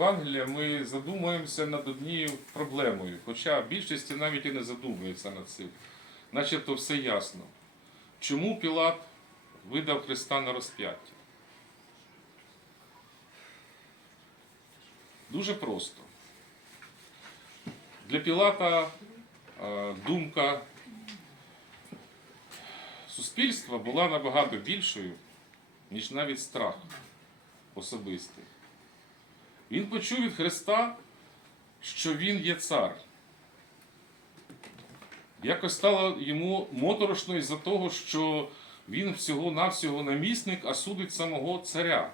Євангелія ми задумуємося над однією проблемою, хоча більшості навіть і не задумується над цим. Начебто все ясно. Чому Пілат видав Христа на розп'яття? Дуже просто. Для Пілата е, думка суспільства була набагато більшою, ніж навіть страх особистий. Він почув від Христа, що Він є цар. Якось стало йому моторошно із-за того, що він всього-навсього намісник, а судить самого царя.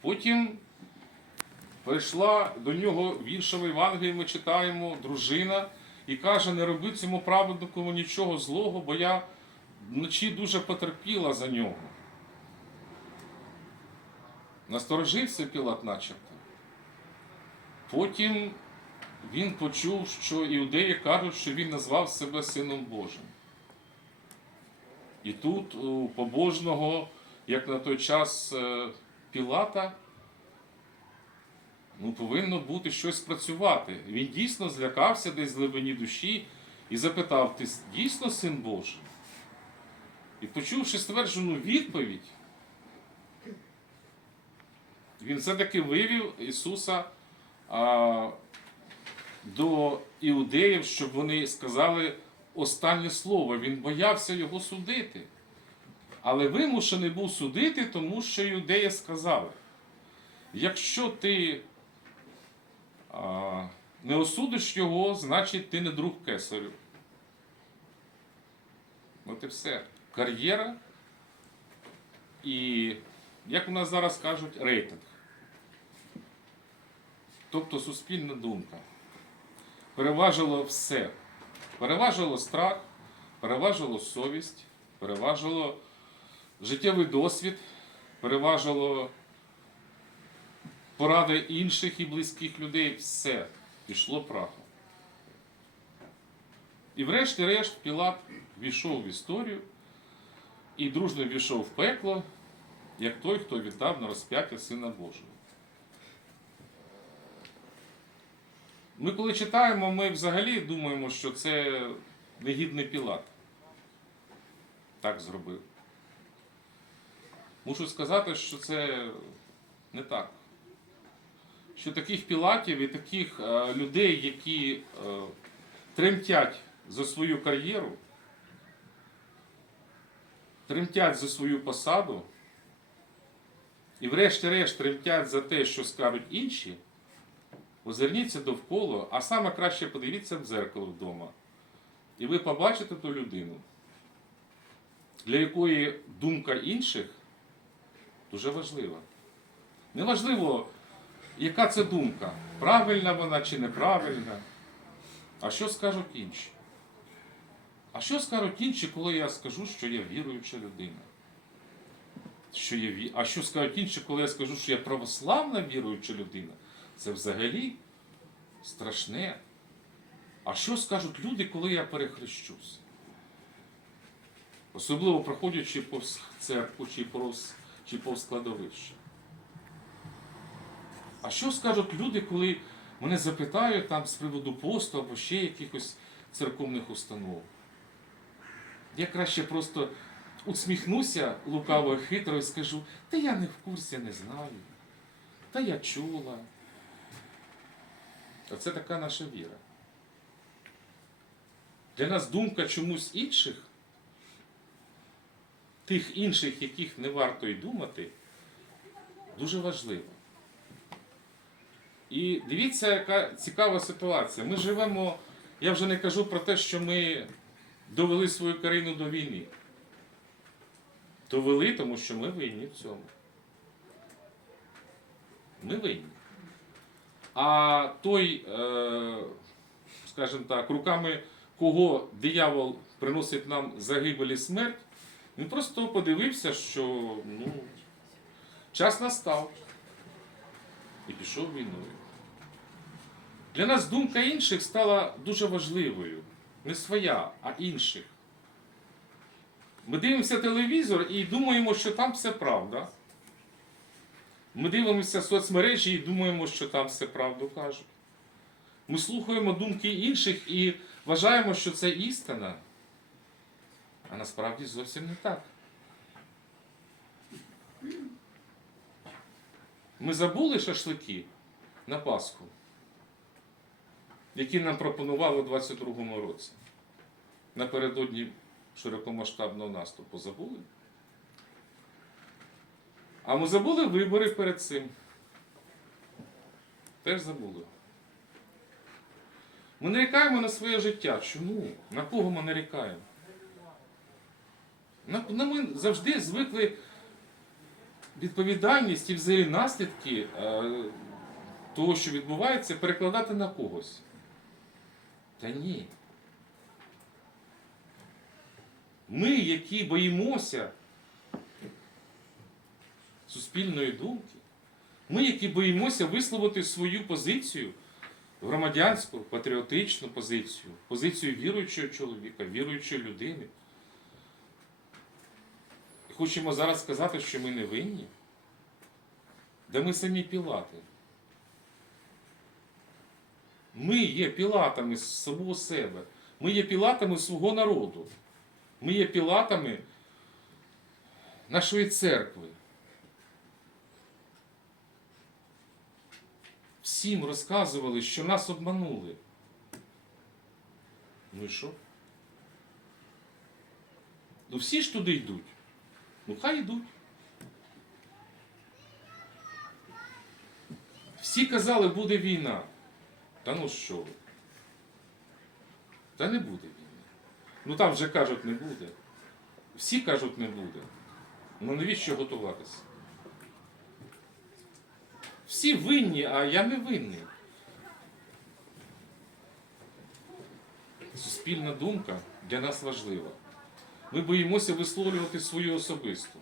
Потім прийшла до нього в іншому Євангелії, ми читаємо, дружина, і каже: не роби цьому праведнику нічого злого, бо я вночі дуже потерпіла за нього. Насторожився Пілат начебто. Потім він почув, що іудеї кажуть, що він назвав себе Сином Божим. І тут у побожного, як на той час е, Пілата, ну, повинно бути щось працювати. Він дійсно злякався десь в глибині душі і запитав: ти дійсно син Божий? І почувши стверджену відповідь, він все-таки вивів Ісуса а, до іудеїв, щоб вони сказали останнє слово. Він боявся його судити. Але вимушений був судити, тому що іудеї сказали: якщо ти а, не осудиш його, значить ти не друг кесарю. От і все. Кар'єра і, як у нас зараз кажуть, рейтинг. Тобто суспільна думка. Переважило все. Переважило страх, переважило совість, переважило життєвий досвід, переважило поради інших і близьких людей. Все пішло прахом. І врешті-решт Пілат війшов в історію і дружно війшов в пекло, як той, хто віддав на розп'яття Сина Божого. Ми коли читаємо, ми взагалі думаємо, що це негідний Пілат. Так зробив. Мушу сказати, що це не так. Що таких пілатів і таких е, людей, які е, тремтять за свою кар'єру, тремтять за свою посаду, і врешті-решт тремтять за те, що скажуть інші, озирніться довкола, а саме краще подивіться в дзеркало вдома. І ви побачите ту людину, для якої думка інших дуже важлива. Неважливо, яка це думка, правильна вона чи неправильна. А що скажуть інші? А що скажуть інші, коли я скажу, що я віруюча людина? Що я. А що скажуть інші, коли я скажу, що я православна віруюча людина? Це взагалі страшне. А що скажуть люди, коли я перехрещусь? Особливо проходячи повз церкву чи повз, чи повз кладовище. А що скажуть люди, коли мене запитають там з приводу посту або ще якихось церковних установ? Я краще просто усміхнуся лукаво і хитро і скажу, та я не в курсі, не знаю. Та я чула. Оце така наша віра. Для нас думка чомусь інших, тих інших, яких не варто й думати, дуже важлива. І дивіться, яка цікава ситуація. Ми живемо, я вже не кажу про те, що ми довели свою країну до війни. Довели, тому що ми винні в цьому. Ми винні. А той, е, скажімо так, руками кого диявол приносить нам загибель і смерть, він просто подивився, що ну, час настав і пішов війною. Для нас думка інших стала дуже важливою. Не своя, а інших. Ми дивимося телевізор і думаємо, що там все правда. Ми дивимося соцмережі і думаємо, що там все правду кажуть. Ми слухаємо думки інших і вважаємо, що це істина. А насправді зовсім не так. Ми забули шашлики на Пасху, які нам пропонували у 22-му році. Напередодні широкомасштабного наступу забули. А ми забули вибори перед цим. Теж забули. Ми нарікаємо на своє життя. Чому? На кого ми нарікаємо? На, на ми завжди звикли відповідальність і взагалі наслідки е, того, що відбувається, перекладати на когось. Та ні. Ми, які боїмося суспільної думки, ми, які боїмося висловити свою позицію, громадянську, патріотичну позицію, позицію віруючого чоловіка, віруючої людини. І хочемо зараз сказати, що ми не винні. Да ми самі пілати. Ми є пілатами самого себе. Ми є пілатами свого народу. Ми є пілатами нашої церкви. Всім розказували, що нас обманули. Ну і що? Ну всі ж туди йдуть. Ну хай йдуть. Всі казали, буде війна. Та ну що? Та не буде війни. Ну там вже кажуть, не буде. Всі кажуть, не буде. Ну навіщо готуватися? Всі винні, а я не винний. Суспільна думка для нас важлива. Ми боїмося висловлювати свою особисту.